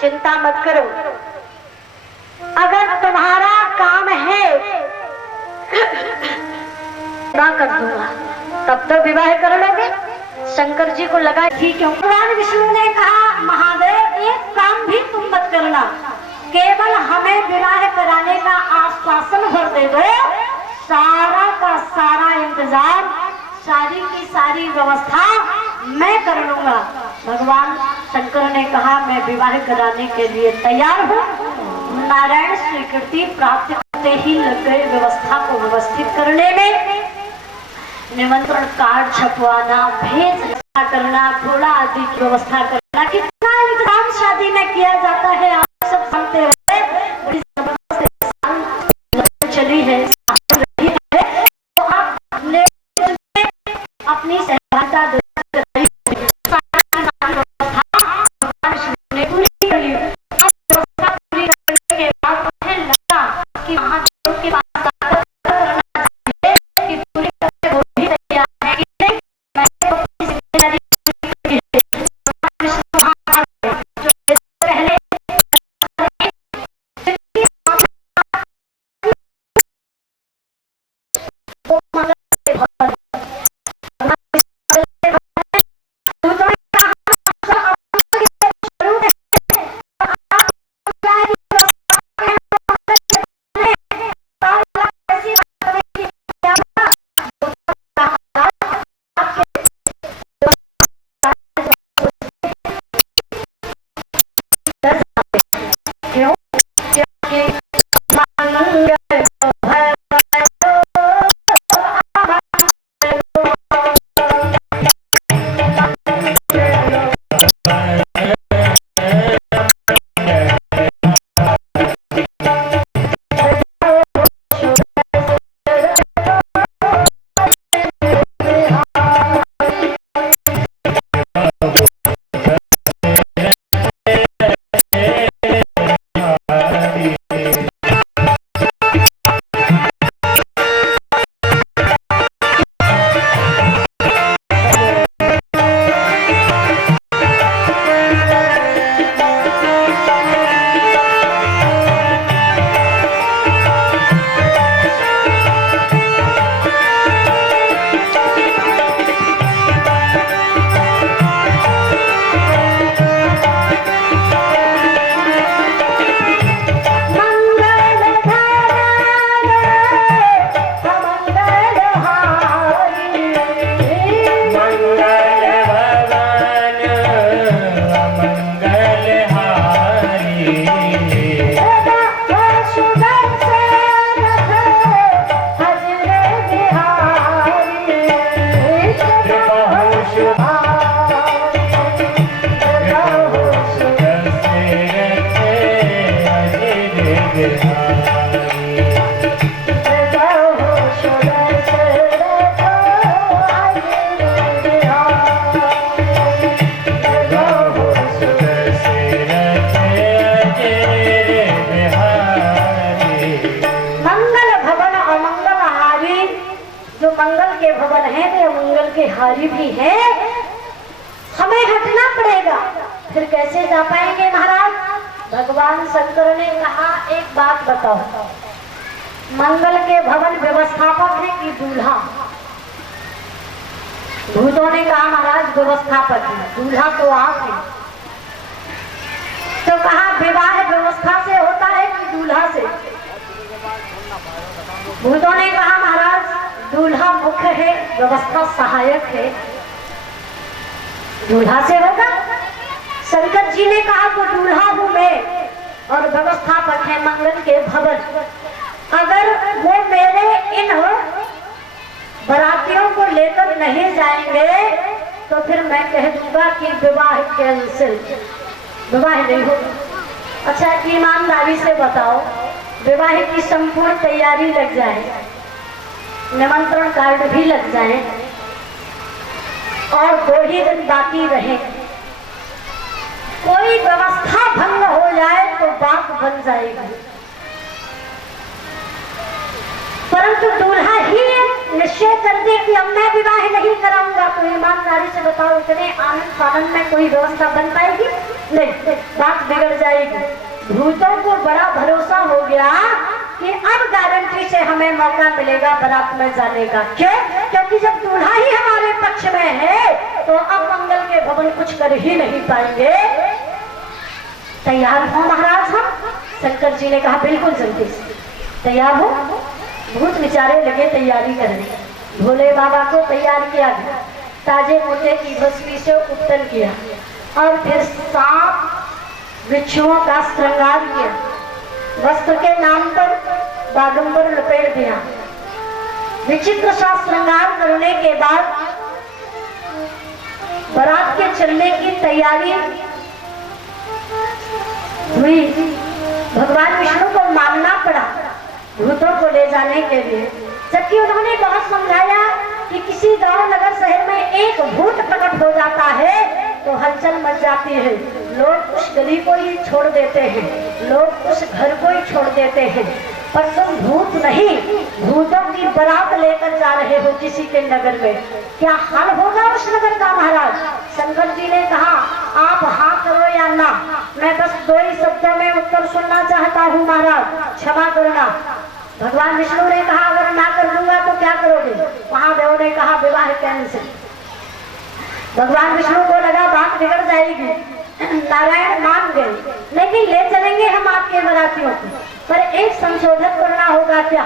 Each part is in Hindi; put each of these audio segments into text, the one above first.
चिंता मत करो, अगर तुम्हारा काम है ना कर दूंगा तब तो विवाह कर लोगे। शंकर जी को लगा ठीक है। भगवान विष्णु ने कहा महादेव एक काम भी तुम मत करना, केवल हमें विवाह कराने का आश्वासन भर दे दो, सारा का सारा इंतजाम, सारी की सारी व्यवस्था मैं कर लूंगा। भगवान शंकर ने कहा मैं विवाह कराने के लिए तैयार हूँ। नारायण स्वीकृति प्राप्त करते ही लग गए व्यवस्था को व्यवस्थित करने में, निमंत्रण कार्ड छपवाना, भेज करना, घोड़ा आदि की व्यवस्था करना, कितना इंतजाम शादी में किया जाता है आप सब जानते हो। बड़ी जबरदस्त चली है, तो आप अपनी सहभागिता हारी भी है, हमें हटना पड़ेगा। फिर कैसे जा पाएंगे महाराज? भगवान शंकर ने कहा एक बात बताओ, मंगल के भवन व्यवस्थापक है कि दूल्हा? भूतों ने कहा महाराज व्यवस्थापक है, दूल्हा तो आप हैं। तो कहा विवाह व्यवस्था से होता है कि दूल्हा से? भूतों ने कहा महाराज दूल्हा मुख्य है, व्यवस्था सहायक है, दूल्हा से होगा। शंकर जी ने कहा तो दूल्हा हूं मैं और व्यवस्थापक है मंगल के भवन। अगर वो मेरे इन बरातियों को लेकर नहीं जाएंगे तो फिर मैं कह दूंगा कि विवाह कैंसिल, विवाह नहीं होगा। अच्छा ईमानदारी से बताओ, विवाह की संपूर्ण तैयारी लग जाए, निमंत्रण कार्ड भी लग जाए और 2 ही दिन बाकी रहे, कोई व्यवस्था भंग हो जाए तो बात बन जाएगी। परंतु दूल्हा ही निश्चय कर दे कि अब मैं विवाह नहीं कराऊंगा, तो ईमानदारी से बताओ इतने आनंद फानंद में कोई व्यवस्था बन पाएगी? नहीं, बात बिगड़ जाएगी। भूतों को बड़ा भरोसा हो गया कि अब गारंटी से हमें मौका मिलेगा बारात में जाने का। क्यों? क्योंकि जब दूल्हा ही हमारे पक्ष में है तो अब मंगल के भवन कुछ कर ही नहीं पाएंगे। तैयार हो महाराज हम? शंकर जी ने कहा बिल्कुल जल्दी से तैयार हो। भूत विचारे लगे तैयारी करने। भोले बाबा को तैयार किया गया, ताजे मोटे की बस्ती से उत्तर किया और फिर सांप बिच्छुओं का श्रृंगार किया, वस्त्र के नाम पर बागंबर लपेट दिया। विचित्र सा श्रृंगार करने के बाद बारात के चलने की तैयारी हुई। भगवान विष्णु को मानना पड़ा भूतों को ले जाने के लिए, जबकि उन्होंने बहुत समझाया कि किसी गांव नगर शहर में एक भूत प्रकट हो जाता है तो हलचल मच जाती है, लोग उस गली को ही छोड़ देते हैं, लोग उस घर को ही छोड़ देते हैं, पर तुम भूत नहीं, भूतों की बारात लेकर जा रहे हो किसी के नगर में, क्या हाल होगा उस नगर का महाराज? शंकर जी ने कहा आप हाँ करो या ना, मैं बस 2 ही शब्दों में उत्तर सुनना चाहता हूँ महाराज, क्षमा करना। भगवान विष्णु ने कहा अगर ना कर दूंगा तो क्या करोगे? महादेव ने कहा विवाह कैंसिल। भगवान विष्णु को लगा बात बिगड़ जाएगी, नारायण मान गए, लेकिन ले चलेंगे हम आपके बारातियों को, पर एक संशोधन करना होगा। क्या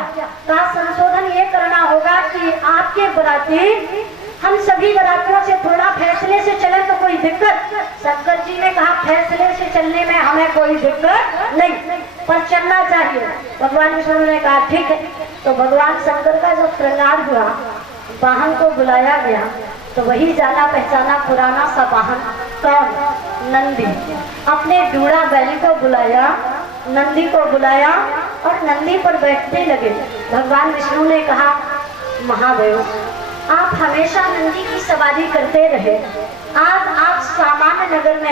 संशोधन ये करना होगा कि आपके बाराती हम सभी बारातियों से थोड़ा फैसले से चले तो कोई दिक्कत? शंकर जी ने कहा फैसले से चलने में हमें कोई दिक्कत नहीं, पर चलना चाहिए। भगवान विष्णु ने कहा ठीक है। तो भगवान शंकर का जो श्रृंगार हुआ, वाहन को बुलाया गया, तो वही जाना पहचाना पुराना सा वाहन कौन? नंदी। अपने दूड़ा बैली को बुलाया, नंदी को बुलाया और नंदी पर बैठने लगे। भगवान विष्णु ने कहा महादेव आप हमेशा नंदी की सवारी करते रहे, आज आप सामान्य नगर में